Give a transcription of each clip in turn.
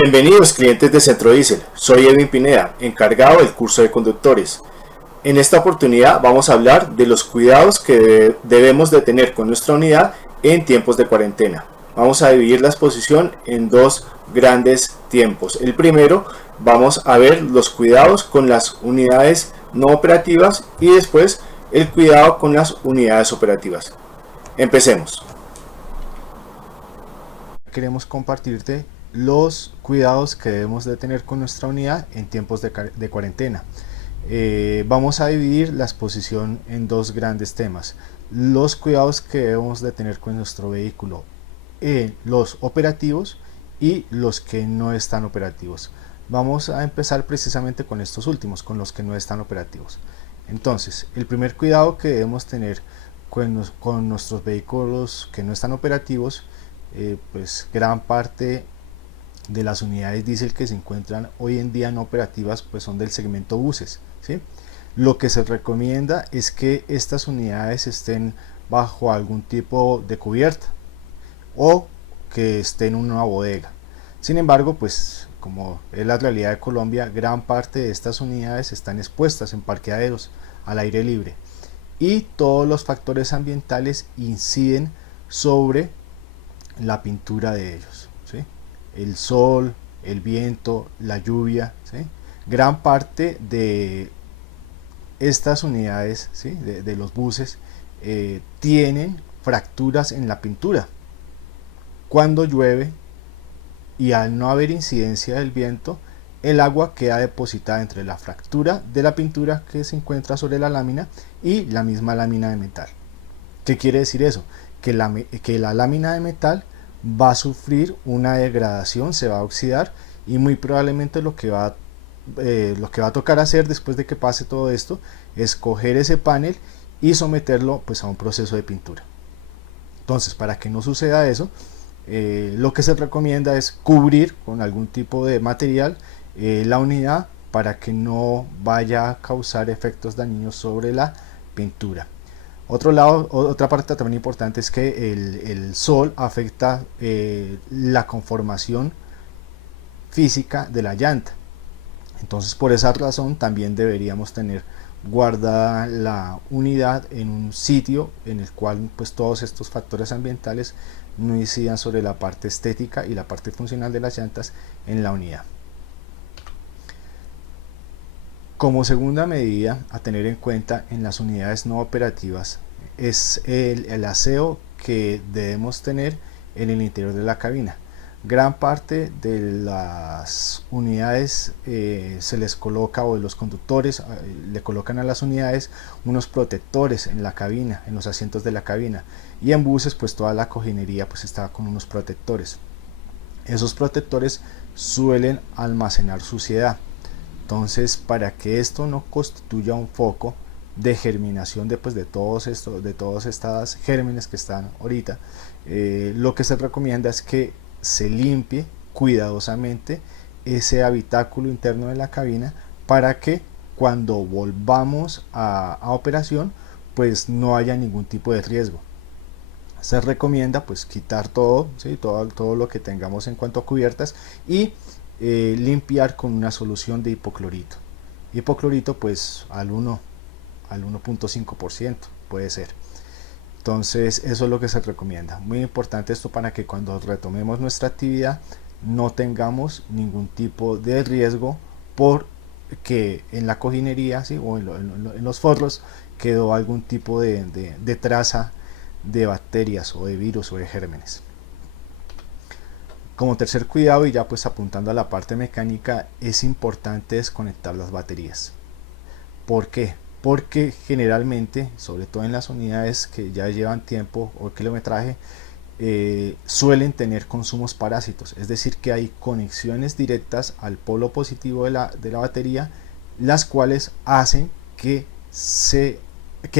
Bienvenidos clientes de Centro Diesel, soy Edwin Pineda, encargado del curso de conductores. En esta oportunidad vamos a hablar de los cuidados que debemos de tener con nuestra unidad en tiempos de cuarentena. Vamos a dividir la exposición en dos grandes tiempos. El primero, vamos a ver los cuidados con las unidades no operativas y después el cuidado con las unidades operativas. Empecemos. Queremos compartirte los cuidados que debemos de tener con nuestra unidad en tiempos de cuarentena. Vamos a dividir la exposición en dos grandes temas: los cuidados que debemos de tener con nuestro vehículo en los operativos y los que no están operativos. Vamos a empezar precisamente con estos últimos, con los que no están operativos. Entonces, el primer cuidado que debemos tener con nuestros vehículos que no están operativos, pues gran parte de las unidades diésel que se encuentran hoy en día no operativas pues son del segmento buses, ¿sí? Lo que se recomienda es que estas unidades estén bajo algún tipo de cubierta o que estén en una bodega. Sin embargo, pues como es la realidad de Colombia, gran parte de estas unidades están expuestas en parqueaderos al aire libre y todos los factores ambientales inciden sobre la pintura de ellos, ¿sí? El sol, el viento, la lluvia, ¿sí? Gran parte de estas unidades, ¿sí? de los buses tienen fracturas en la pintura. Cuando llueve y al no haber incidencia del viento, el agua queda depositada entre la fractura de la pintura que se encuentra sobre la lámina y la misma lámina de metal. ¿Qué quiere decir eso? Que la lámina de metal va a sufrir una degradación, se va a oxidar y muy probablemente lo que va a tocar hacer después de que pase todo esto es coger ese panel y someterlo pues a un proceso de pintura. Entonces, para que no suceda eso, lo que se recomienda es cubrir con algún tipo de material la unidad para que no vaya a causar efectos dañinos sobre la pintura. Otra parte también importante es que el sol afecta la conformación física de la llanta. Entonces, por esa razón también deberíamos tener guardada la unidad en un sitio en el cual pues todos estos factores ambientales no incidan sobre la parte estética y la parte funcional de las llantas en la unidad. Como segunda medida a tener en cuenta en las unidades no operativas es el aseo que debemos tener en el interior de la cabina. Gran parte de las unidades se les coloca, o de los conductores le colocan a las unidades unos protectores en la cabina, en los asientos de la cabina, y en buses pues toda la cojinería pues está con unos protectores. Esos protectores suelen almacenar suciedad. Entonces, para que esto no constituya un foco de germinación de todos estas gérmenes que están ahorita, lo que se recomienda es que se limpie cuidadosamente ese habitáculo interno de la cabina para que cuando volvamos a operación pues no haya ningún tipo de riesgo. Se recomienda pues quitar todo, ¿sí? todo lo que tengamos en cuanto a cubiertas y limpiar con una solución de hipoclorito. Hipoclorito pues al 1.5% puede ser. Entonces eso es lo que se recomienda. Muy importante esto para que cuando retomemos nuestra actividad no tengamos ningún tipo de riesgo porque en la cojinería, ¿sí? o en los forros quedó algún tipo de traza de bacterias o de virus o de gérmenes. Como tercer cuidado, y ya pues apuntando a la parte mecánica, es importante desconectar las baterías. ¿Por qué? Porque generalmente, sobre todo en las unidades que ya llevan tiempo o kilometraje, suelen tener consumos parásitos, es decir que hay conexiones directas al polo positivo de la batería, las cuales hacen que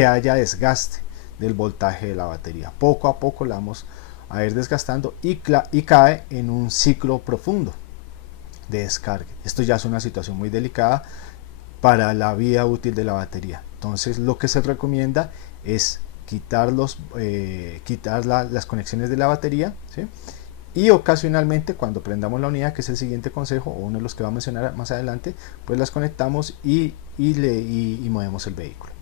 haya desgaste del voltaje de la batería. Poco a poco la vamos a ir desgastando y cae en un ciclo profundo de descarga. Esto ya es una situación muy delicada para la vida útil de la batería. Entonces lo que se recomienda es quitar las conexiones de la batería, ¿sí? y ocasionalmente cuando prendamos la unidad, que es el siguiente consejo o uno de los que va a mencionar más adelante, pues las conectamos y movemos el vehículo.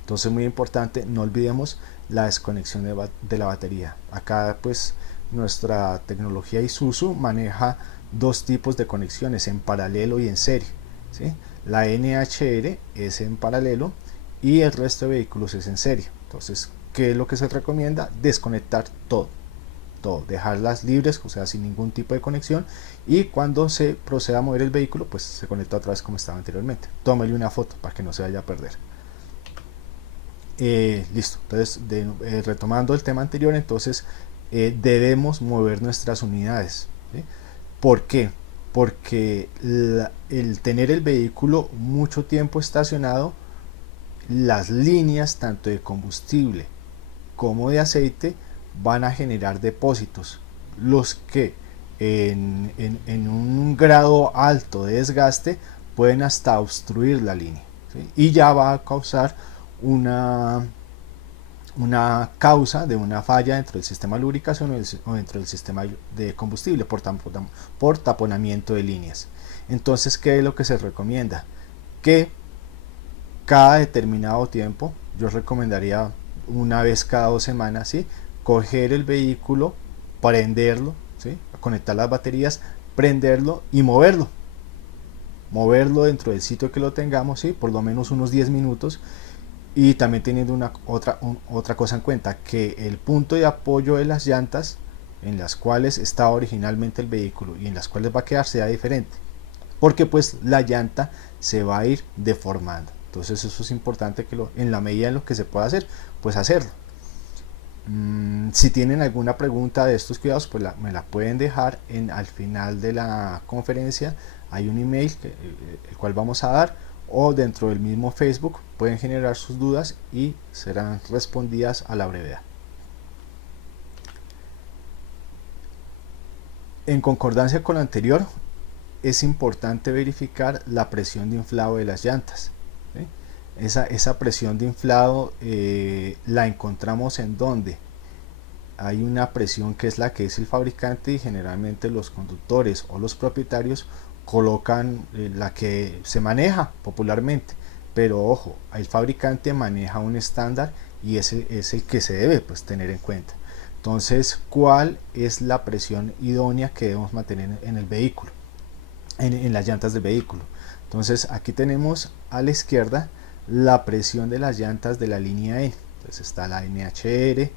Entonces muy importante, no olvidemos la desconexión de la batería. Acá pues nuestra tecnología Isuzu maneja dos tipos de conexiones, en paralelo y en serie, ¿sí? La NHR es en paralelo y el resto de vehículos es en serie. Entonces, ¿qué es lo que se recomienda? Desconectar todo, dejarlas libres, o sea, sin ningún tipo de conexión, y cuando se proceda a mover el vehículo, pues se conecta otra vez como estaba anteriormente. Tómale una foto para que no se vaya a perder. Listo, entonces retomando el tema anterior, entonces debemos mover nuestras unidades, ¿sí? ¿Por qué? Porque el tener el vehículo mucho tiempo estacionado, las líneas tanto de combustible como de aceite van a generar depósitos, los que en un grado alto de desgaste pueden hasta obstruir la línea, ¿sí? Y ya va a causar una causa de una falla dentro del sistema de lubricación o dentro del sistema de combustible por taponamiento de líneas. Entonces, ¿qué es lo que se recomienda? Que cada determinado tiempo, yo recomendaría una vez cada 2 semanas, ¿sí? Coger el vehículo, prenderlo, ¿sí? Conectar las baterías, prenderlo y moverlo dentro del sitio que lo tengamos, ¿sí? Por lo menos unos 10 minutos. Y también teniendo otra cosa en cuenta, que el punto de apoyo de las llantas en las cuales estaba originalmente el vehículo y en las cuales va a quedar sea diferente, porque pues la llanta se va a ir deformando. Entonces eso es importante que en la medida en lo que se pueda hacer, pues hacerlo. Si tienen alguna pregunta de estos cuidados, pues me la pueden dejar al final de la conferencia. Hay un email el cual vamos a dar, o dentro del mismo Facebook pueden generar sus dudas y serán respondidas a la brevedad. En concordancia con lo anterior, es importante verificar la presión de inflado de las llantas, ¿sí? Esa presión de inflado la encontramos en donde hay una presión que es la que es el fabricante, y generalmente los conductores o los propietarios colocan la que se maneja popularmente, pero ojo, el fabricante maneja un estándar y ese es el que se debe pues tener en cuenta. Entonces, ¿cuál es la presión idónea que debemos mantener en el vehículo, en las llantas del vehículo? Entonces aquí tenemos a la izquierda la presión de las llantas de la línea N. Entonces está la NHR,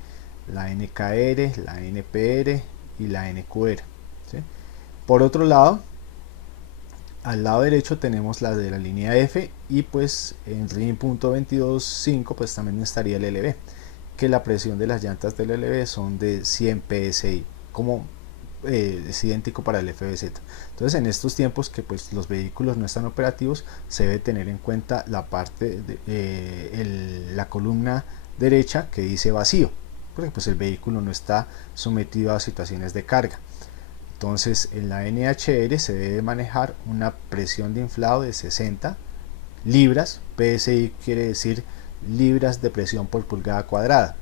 la NKR, la NPR y la NQR, ¿sí? Por otro lado, al lado derecho tenemos la de la línea F, y pues en RIN .225 pues también estaría el LB, que la presión de las llantas del LB son de 100 psi, como es idéntico para el FBZ. Entonces en estos tiempos que pues los vehículos no están operativos, se debe tener en cuenta la parte de la columna derecha que dice vacío, porque pues el vehículo no está sometido a situaciones de carga. Entonces en la NHR se debe manejar una presión de inflado de 60 libras, PSI quiere decir libras de presión por pulgada cuadrada.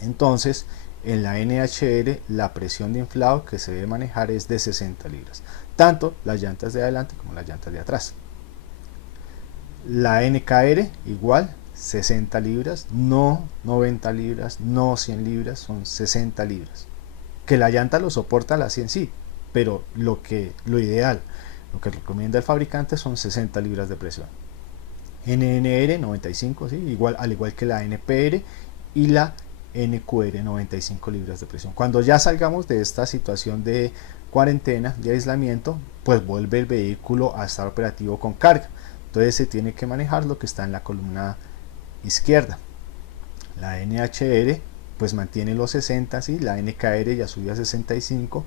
Entonces en la NHR la presión de inflado que se debe manejar es de 60 libras, tanto las llantas de adelante como las llantas de atrás. La NKR igual 60 libras, no 90 libras, no 100 libras, son 60 libras. Que la llanta lo soporta la 100 sí, pero lo ideal, lo que recomienda el fabricante son 60 libras de presión. NNR 95, ¿sí? Al igual que la NPR y la NQR 95 libras de presión. Cuando ya salgamos de esta situación de cuarentena, de aislamiento, pues vuelve el vehículo a estar operativo con carga. Entonces se tiene que manejar lo que está en la columna izquierda. La NHR pues mantiene los 60, ¿sí? La NKR ya subió a 65,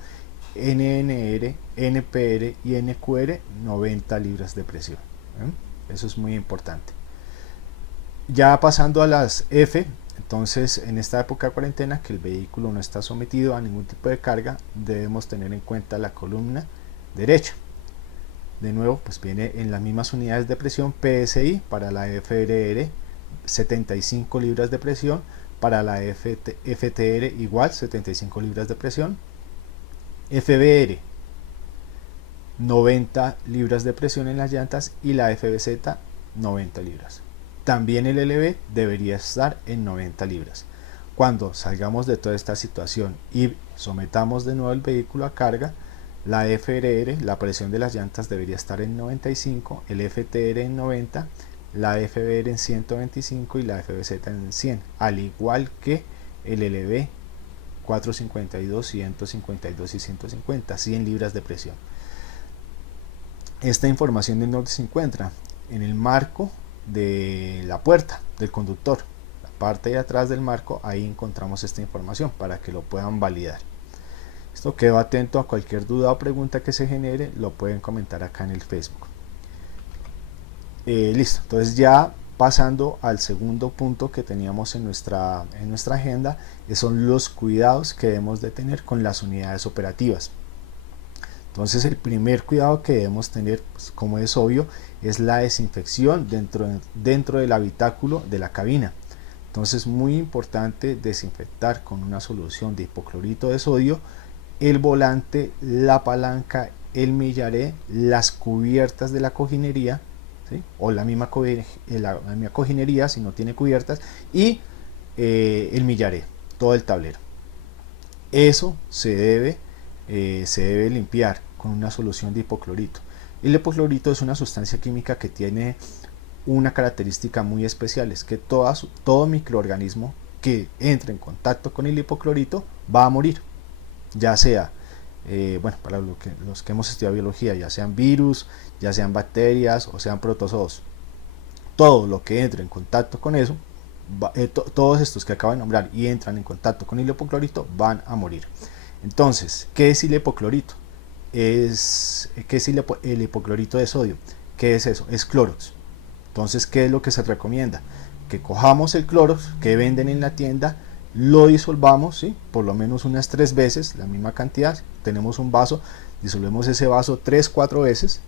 NNR, NPR y NQR 90 libras de presión, ¿eh? Eso es muy importante. Ya pasando a las F, entonces en esta época de cuarentena que el vehículo no está sometido a ningún tipo de carga, debemos tener en cuenta la columna derecha. De nuevo, pues viene en las mismas unidades de presión. PSI para la FRR 75 libras de presión, para la FTR igual 75 libras de presión, FBR 90 libras de presión en las llantas y la FBZ 90 libras. También el LB debería estar en 90 libras. Cuando salgamos de toda esta situación y sometamos de nuevo el vehículo a carga, la FRR, la presión de las llantas, debería estar en 95, el FTR en 90, la FBR en 125 y la FBZ en 100, al igual que el LB 452, 152 y 150, 100 libras de presión. Esta información en dónde se encuentra, en el marco de la puerta del conductor, la parte de atrás del marco, ahí encontramos esta información para que lo puedan validar. Esto, quedo atento a cualquier duda o pregunta que se genere, lo pueden comentar acá en el Facebook. Listo, entonces ya pasando al segundo punto que teníamos en nuestra agenda, que son los cuidados que debemos de tener con las unidades operativas. Entonces el primer cuidado que debemos tener, pues, como es obvio, es la desinfección dentro del habitáculo de la cabina. Entonces, muy importante desinfectar con una solución de hipoclorito de sodio el volante, la palanca, el millaré, las cubiertas de la cojinería, ¿sí? O la misma cojinería si no tiene cubiertas, y el millaré, todo el tablero. Eso se debe limpiar con una solución de hipoclorito. El hipoclorito es una sustancia química que tiene una característica muy especial, es que todo microorganismo que entre en contacto con el hipoclorito va a morir, ya sea, bueno, para los que hemos estudiado biología, ya sean virus, ya sean bacterias o sean protozoos, todo lo que entre en contacto con eso, todos estos que acabo de nombrar y entran en contacto con el hipoclorito van a morir. Entonces, ¿qué es el hipoclorito? ¿Qué es el hipoclorito de sodio? ¿Qué es eso? Es Clorox. Entonces, ¿qué es lo que se recomienda? Que cojamos el Clorox que venden en la tienda, lo disolvamos, ¿sí? Por lo menos unas 3 veces, la misma cantidad. Tenemos un vaso, disolvemos ese vaso 3-4 veces.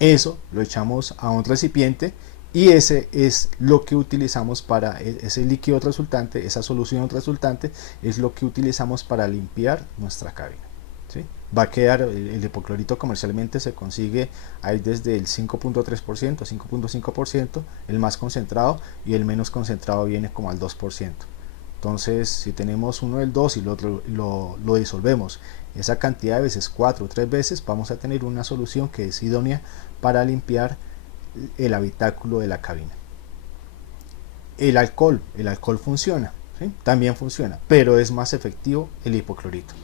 Eso lo echamos a un recipiente y ese es lo que utilizamos para, ese líquido resultante, esa solución resultante es lo que utilizamos para limpiar nuestra cabina, ¿sí? Va a quedar, el hipoclorito comercialmente se consigue ahí desde el 5.3% a 5.5%, el más concentrado, y el menos concentrado viene como al 2%. Entonces, si tenemos uno del 2 y lo disolvemos esa cantidad de veces, 4 o 3 veces, vamos a tener una solución que es idónea para limpiar el habitáculo de la cabina. El alcohol funciona, ¿sí? También funciona, pero es más efectivo el hipoclorito.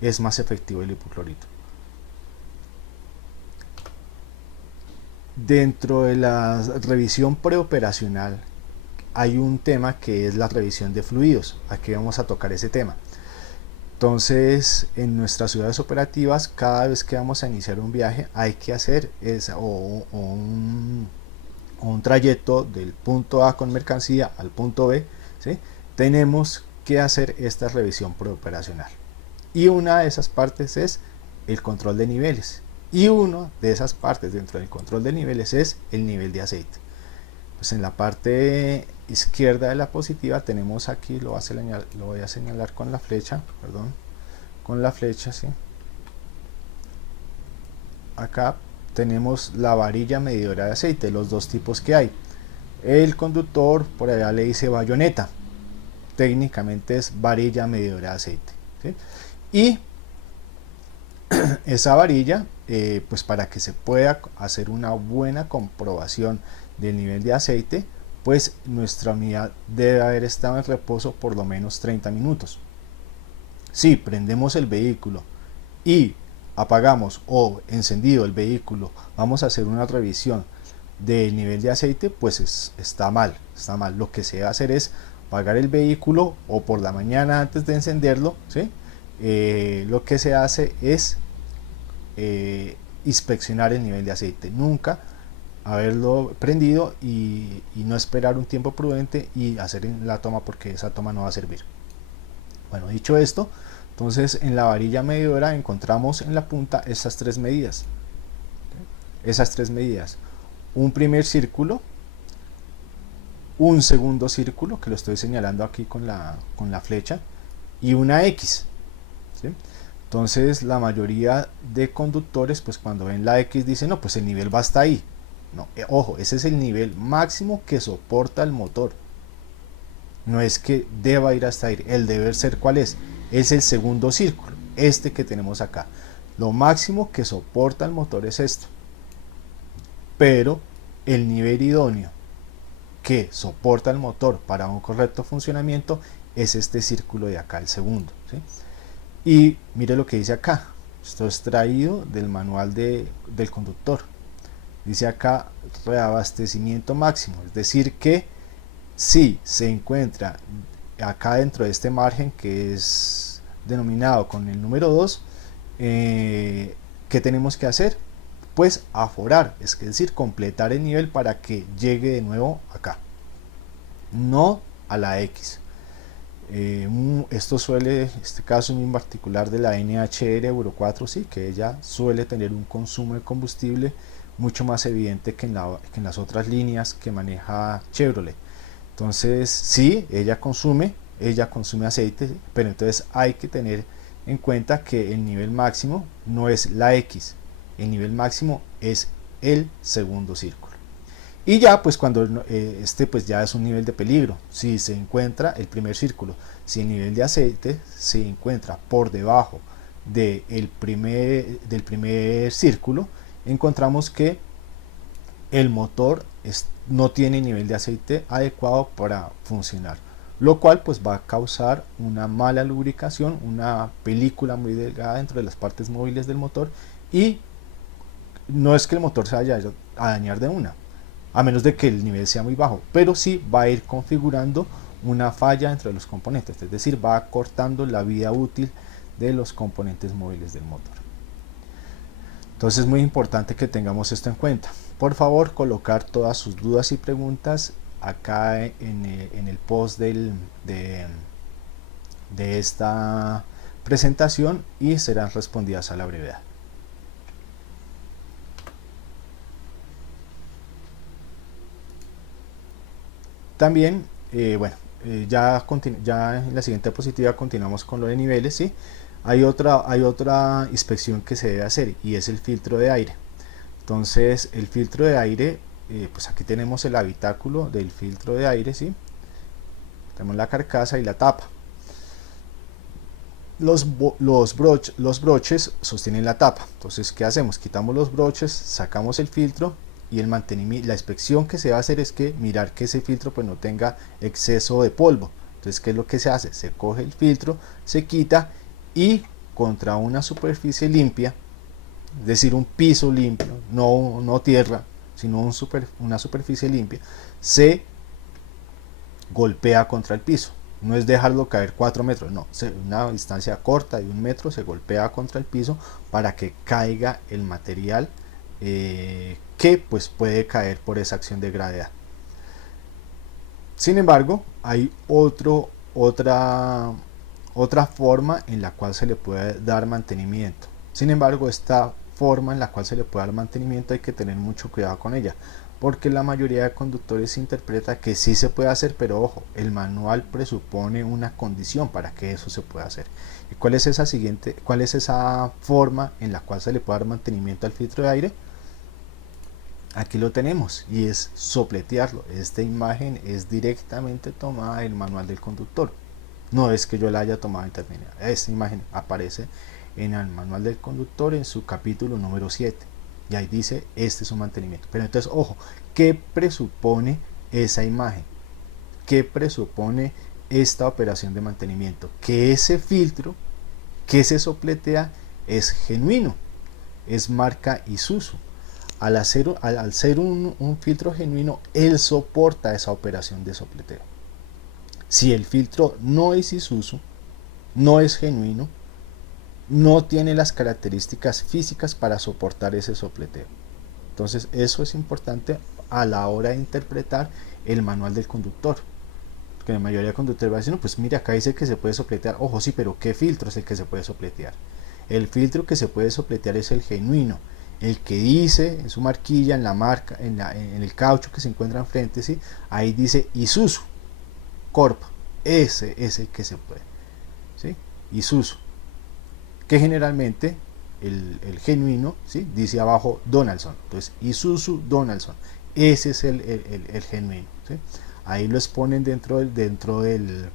Es más efectivo el hipoclorito. Dentro de la revisión preoperacional hay un tema que es la revisión de fluidos. Aquí vamos a tocar ese tema. Entonces, en nuestras ciudades operativas, cada vez que vamos a iniciar un viaje, hay que hacer un trayecto del punto A con mercancía al punto B, ¿sí? Tenemos que hacer esta revisión preoperacional. Y una de esas partes es el control de niveles. Y una de esas partes dentro del control de niveles es el nivel de aceite. Pues en la parte izquierda de la positiva tenemos aquí, lo voy a señalar con la flecha, ¿sí? Acá tenemos la varilla medidora de aceite, los dos tipos que hay. El conductor por allá le dice bayoneta, técnicamente es varilla medidora de aceite, ¿sí? Y esa varilla, pues para que se pueda hacer una buena comprobación del nivel de aceite, pues nuestra unidad debe haber estado en reposo por lo menos 30 minutos. Si prendemos el vehículo y apagamos o encendido el vehículo, vamos a hacer una revisión del nivel de aceite, pues está mal. Lo que se va a hacer es apagar el vehículo o por la mañana antes de encenderlo, ¿sí? Lo que se hace es inspeccionar el nivel de aceite, nunca haberlo prendido y no esperar un tiempo prudente y hacer la toma, porque esa toma no va a servir. Bueno, dicho esto, entonces en la varilla medidora encontramos en la punta esas tres medidas, un primer círculo, un segundo círculo que lo estoy señalando aquí con la flecha, y una X, ¿sí? Entonces la mayoría de conductores, pues cuando ven la X dicen, no, pues el nivel va hasta ahí. No, ojo, ese es el nivel máximo que soporta el motor. No es que deba ir hasta ahí. El deber ser, ¿cuál es? Es el segundo círculo, este que tenemos acá. Lo máximo que soporta el motor es esto. Pero el nivel idóneo que soporta el motor para un correcto funcionamiento es este círculo de acá, el segundo, ¿sí? Y mire lo que dice acá. Esto es traído del manual del conductor. Dice acá reabastecimiento máximo, es decir que si se encuentra acá dentro de este margen que es denominado con el número 2, ¿qué tenemos que hacer? Pues aforar, es decir, completar el nivel para que llegue de nuevo acá, no a la X. Esto suele, este caso en particular de la NHR Euro 4, sí, que ella suele tener un consumo de combustible mucho más evidente que en las otras líneas que maneja Chevrolet. Entonces sí, ella consume aceite, pero entonces hay que tener en cuenta que el nivel máximo no es la X, el nivel máximo es el segundo círculo. Y ya pues cuando este pues ya es un nivel de peligro, si se encuentra el primer círculo, si el nivel de aceite se encuentra por debajo del primer círculo, encontramos que el motor no tiene nivel de aceite adecuado para funcionar, lo cual pues va a causar una mala lubricación, una película muy delgada dentro de las partes móviles del motor, y no es que el motor se vaya a dañar de una, a menos de que el nivel sea muy bajo, pero sí va a ir configurando una falla entre los componentes, es decir, va cortando la vida útil de los componentes móviles del motor. Entonces es muy importante que tengamos esto en cuenta. Por favor, colocar todas sus dudas y preguntas acá en el post de esta presentación y serán respondidas a la brevedad. También, ya en la siguiente diapositiva continuamos con lo de niveles, ¿sí? Hay otra inspección que se debe hacer y es el filtro de aire. Entonces el filtro de aire, pues aquí tenemos el habitáculo del filtro de aire, ¿sí? Tenemos la carcasa y la tapa. Los broches sostienen la tapa. Entonces, ¿qué hacemos? Quitamos los broches, sacamos el filtro y el mantenimiento, la inspección que se va a hacer es que mirar que ese filtro pues no tenga exceso de polvo. Entonces, ¿qué es lo que se hace? Se coge el filtro, se quita y contra una superficie limpia, es decir, un piso limpio, no tierra, sino una superficie limpia, se golpea contra el piso. No es dejarlo caer 4 metros, no, una distancia corta de 1 metro se golpea contra el piso para que caiga el material que pues puede caer por esa acción de gravedad. Sin embargo, hay otra forma en la cual se le puede dar mantenimiento. Sin embargo, esta forma en la cual se le puede dar mantenimiento hay que tener mucho cuidado con ella, porque la mayoría de conductores interpreta que sí se puede hacer, pero ojo, el manual presupone una condición para que eso se pueda hacer. ¿Y cuál es esa forma en la cual se le puede dar mantenimiento al filtro de aire? Aquí lo tenemos y es sopletearlo. Esta imagen es directamente tomada del manual del conductor, no es que yo la haya tomado intermedia. Esta imagen aparece en el manual del conductor en su capítulo número 7 y ahí dice este es su mantenimiento. Pero entonces, ojo, ¿qué presupone esa imagen? ¿Qué presupone esta operación de mantenimiento? Que ese filtro que se sopletea es genuino, es marca Isuzu. Al ser un filtro genuino, él soporta esa operación de sopleteo. Si el filtro no es Isuzu, no es genuino, no tiene las características físicas para soportar ese sopleteo. Entonces eso es importante a la hora de interpretar el manual del conductor, porque la mayoría de conductores va a decir, no, pues mira, acá dice que se puede sopletear. Ojo, sí, pero ¿qué filtro es el que se puede sopletear? El filtro que se puede sopletear es el genuino, el que dice en su marquilla, en la marca, en el caucho que se encuentra enfrente, ¿sí? Ahí dice Isuzu Corp, ese es el que se puede, ¿sí? Isuzu. que generalmente el genuino, ¿sí?, dice abajo Donaldson. Entonces Isuzu Donaldson, ese es el genuino, ¿sí? Ahí lo exponen dentro del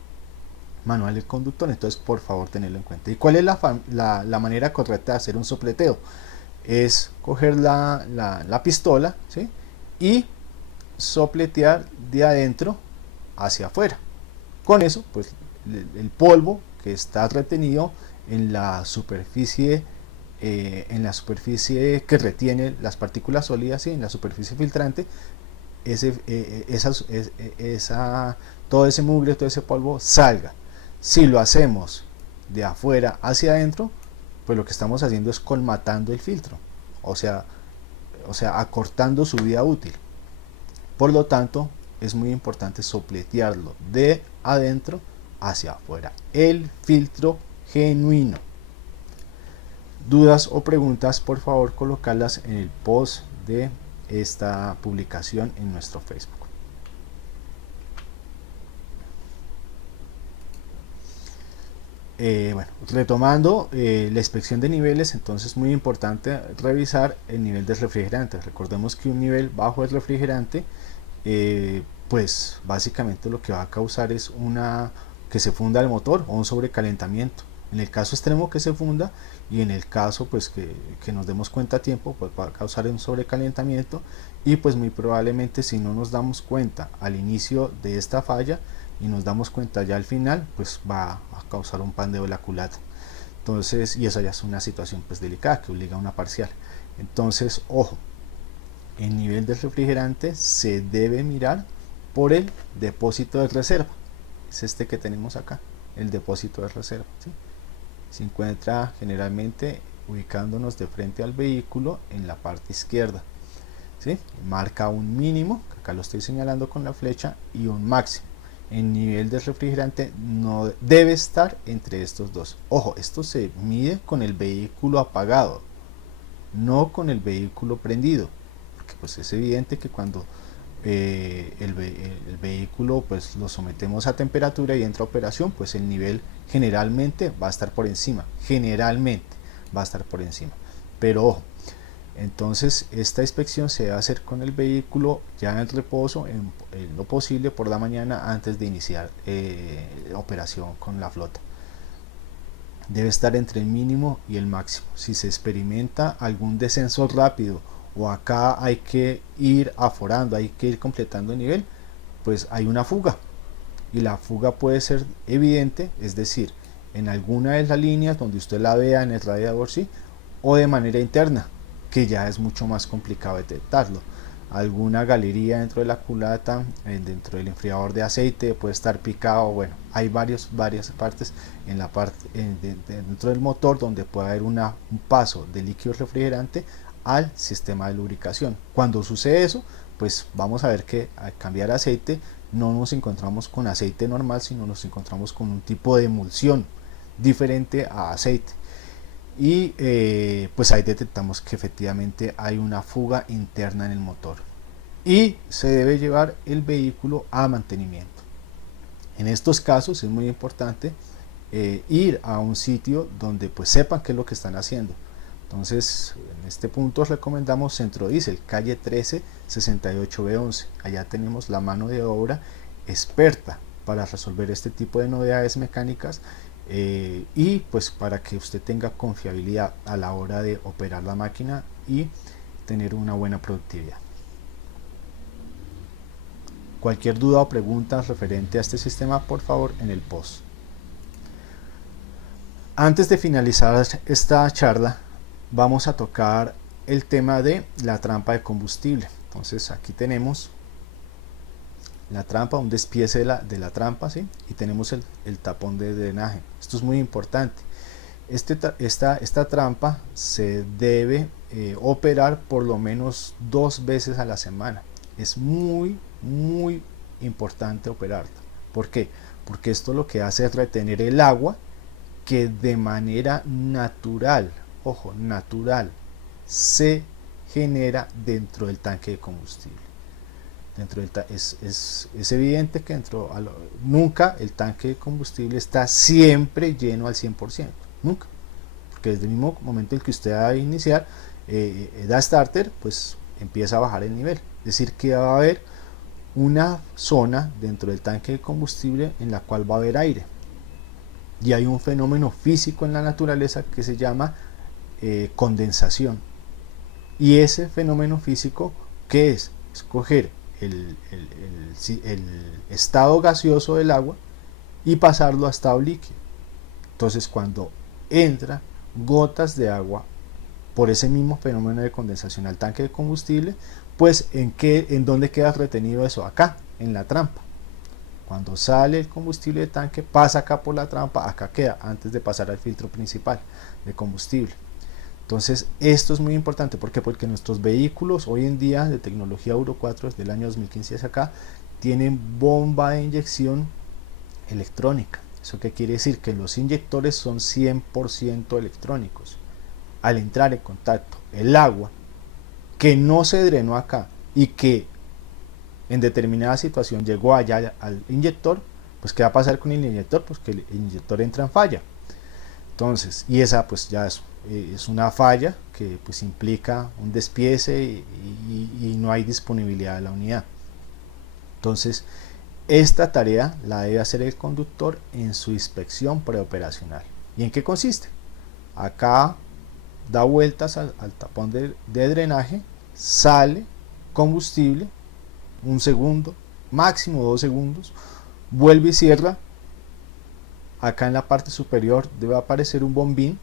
manual del conductor, entonces por favor tenerlo en cuenta. ¿Y cuál es la manera correcta de hacer un sopleteo? Es coger la pistola, ¿sí?, y sopletear de adentro hacia afuera. Con eso, pues el polvo que está retenido en la superficie que retiene las partículas sólidas, ¿sí?, en la superficie filtrante, todo ese mugre, todo ese polvo salga. Si lo hacemos de afuera hacia adentro, pues lo que estamos haciendo es colmatando el filtro, o sea acortando su vida útil. Por lo tanto, es muy importante sopletearlo de adentro hacia afuera, el filtro genuino. Dudas o preguntas, por favor colocarlas en el post de esta publicación en nuestro Facebook. Bueno, retomando la inspección de niveles, entonces es muy importante revisar el nivel del refrigerante. Recordemos que un nivel bajo del refrigerante pues básicamente lo que va a causar es que se funda el motor o un sobrecalentamiento. En el caso extremo que se funda, y en el caso pues que nos demos cuenta a tiempo, pues va a causar un sobrecalentamiento, y pues muy probablemente si no nos damos cuenta al inicio de esta falla y nos damos cuenta ya al final, pues va a causar un pandeo de la culata. Entonces, y esa ya es una situación pues delicada que obliga a una parcial. Entonces, ojo, el nivel del refrigerante se debe mirar por el depósito de reserva. Es este que tenemos acá, el depósito de reserva, ¿sí? Se encuentra generalmente ubicándonos de frente al vehículo en la parte izquierda, ¿sí? Marca un mínimo, que acá lo estoy señalando con la flecha, y un máximo. El nivel del refrigerante no debe estar entre estos dos. Ojo, esto se mide con el vehículo apagado, no con el vehículo prendido, porque pues es evidente que cuando el vehículo pues lo sometemos a temperatura y entra a operación, pues el nivel generalmente va a estar por encima, pero ojo, entonces esta inspección se debe hacer con el vehículo ya en reposo, en lo posible por la mañana antes de iniciar operación con la flota. Debe estar entre el mínimo y el máximo. Si se experimenta algún descenso rápido o acá hay que ir aforando, hay que ir completando el nivel, pues hay una fuga, y la fuga puede ser evidente, es decir, en alguna de las líneas donde usted la vea en el radiador, sí, o de manera interna, que ya es mucho más complicado detectarlo. Alguna galería dentro de la culata, dentro del enfriador de aceite puede estar picado. Bueno, hay varias partes en la parte dentro del motor donde puede haber un paso de líquido refrigerante al sistema de lubricación. Cuando sucede eso, pues vamos a ver que al cambiar aceite no nos encontramos con aceite normal, sino nos encontramos con un tipo de emulsión diferente a aceite, y pues ahí detectamos que efectivamente hay una fuga interna en el motor y se debe llevar el vehículo a mantenimiento. En estos casos es muy importante ir a un sitio donde pues sepan qué es lo que están haciendo. Entonces, en este punto recomendamos Centro Diésel, calle 13, 68B11. Allá tenemos la mano de obra experta para resolver este tipo de novedades mecánicas, y pues para que usted tenga confiabilidad a la hora de operar la máquina y tener una buena productividad. Cualquier duda o pregunta referente a este sistema, por favor, en el post. Antes de finalizar esta charla, vamos a tocar el tema de la trampa de combustible. Entonces aquí tenemos la trampa, un despiece de la trampa, ¿sí? Y tenemos el tapón de drenaje. Esto es muy importante. Esta trampa se debe operar por lo menos 2 veces a la semana. Es muy importante operarla. ¿Por qué? Porque esto lo que hace es retener el agua que de manera natural, ojo, natural, se genera dentro del tanque de combustible. Es evidente que nunca el tanque de combustible está siempre lleno al 100%, nunca, porque porque desde el mismo momento en que usted va a iniciar, da starter, pues empieza a bajar el nivel. Es decir, que va a haber una zona dentro del tanque de combustible en la cual va a haber aire. Y hay un fenómeno físico en la naturaleza que se llama condensación. Y ese fenómeno físico, ¿qué es? Es coger el estado gaseoso del agua y pasarlo a estado líquido. Entonces, cuando entra gotas de agua por ese mismo fenómeno de condensación al tanque de combustible, pues ¿en dónde queda retenido eso? Acá, en la trampa. Cuando sale el combustible de tanque, pasa acá por la trampa, acá queda, antes de pasar al filtro principal de combustible. Entonces, esto es muy importante. ¿Por qué? Porque nuestros vehículos hoy en día de tecnología Euro 4, desde el año 2015 hacia acá, tienen bomba de inyección electrónica. ¿Eso qué quiere decir? Que los inyectores son 100% electrónicos. Al entrar en contacto el agua que no se drenó acá y que en determinada situación llegó allá al inyector, pues ¿qué va a pasar con el inyector? Pues que el inyector entra en falla. Entonces, y esa pues ya es una falla que pues implica un despiece y no hay disponibilidad de la unidad. Entonces, esta tarea la debe hacer el conductor en su inspección preoperacional. ¿Y en qué consiste? Acá da vueltas al tapón de drenaje, sale combustible, 1 segundo, máximo 2 segundos, vuelve y cierra. Acá en la parte superior debe aparecer un bombín.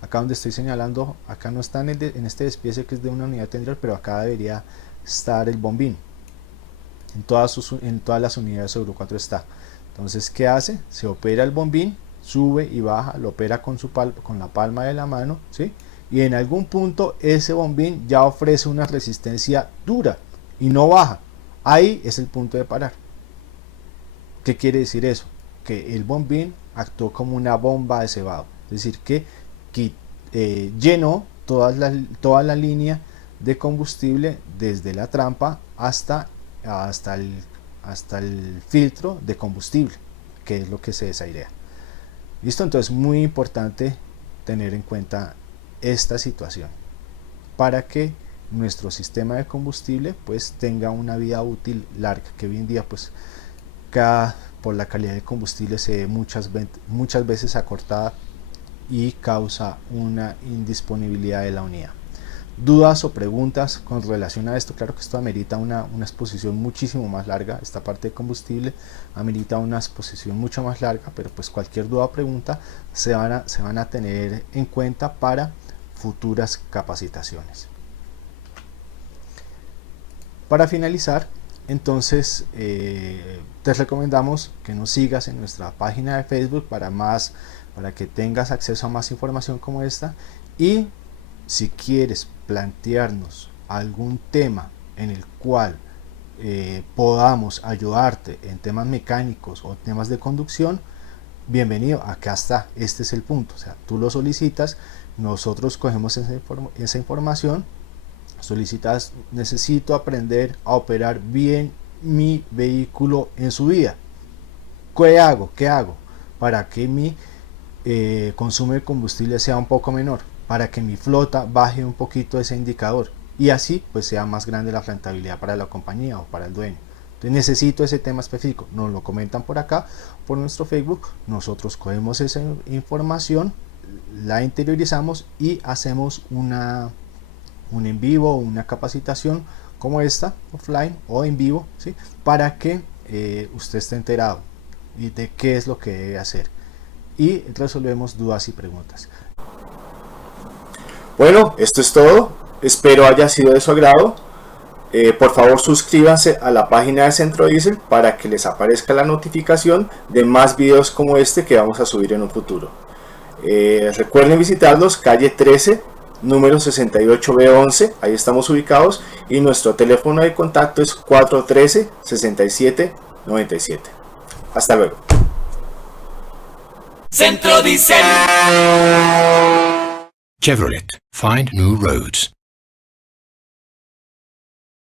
Acá donde estoy señalando, acá no está en este despiece que es de una unidad tendril, pero acá debería estar el bombín. En todas las unidades Euro 4 está. Entonces, ¿qué hace? Se opera el bombín, sube y baja, lo opera con la palma de la mano, ¿sí? Y en algún punto ese bombín ya ofrece una resistencia dura y no baja. Ahí es el punto de parar. ¿Qué quiere decir eso? Que el bombín actuó como una bomba de cebado, es decir, que llenó toda la línea de combustible desde la trampa hasta el filtro de combustible, que es lo que se desairea. ¿Listo? Entonces, muy importante tener en cuenta esta situación para que nuestro sistema de combustible pues tenga una vida útil larga, que hoy en día pues por la calidad de combustible se ve muchas veces acortada y causa una indisponibilidad de la unidad. ¿Dudas o preguntas con relación a esto? Claro que esto amerita una exposición muchísimo más larga. Esta parte de combustible amerita una exposición mucho más larga, pero pues cualquier duda o pregunta se van a tener en cuenta para futuras capacitaciones. Para finalizar, entonces te recomendamos que nos sigas en nuestra página de Facebook para que tengas acceso a más información como esta, y si quieres plantearnos algún tema en el cual podamos ayudarte en temas mecánicos o temas de conducción, bienvenido, acá está, este es el punto. O sea, tú lo solicitas, nosotros cogemos esa información, solicitas: necesito aprender a operar bien mi vehículo en su vida. ¿Qué hago? Para que mi consumo de combustible sea un poco menor, para que mi flota baje un poquito ese indicador y así pues sea más grande la rentabilidad para la compañía o para el dueño. Entonces necesito ese tema específico, nos lo comentan por acá, por nuestro Facebook, nosotros cogemos esa información, la interiorizamos y hacemos un en vivo, una capacitación como esta, offline o en vivo, ¿sí? Para que usted esté enterado y de qué es lo que debe hacer, y resolvemos dudas y preguntas. Bueno, esto es todo, espero haya sido de su agrado. Por favor, suscríbanse a la página de Centro Diesel para que les aparezca la notificación de más videos como este que vamos a subir en un futuro. Recuerden visitarnos, calle 13, número 68B11, ahí estamos ubicados, y nuestro teléfono de contacto es 413-6797. Hasta luego. Centro Diesel. Chevrolet. Find new roads.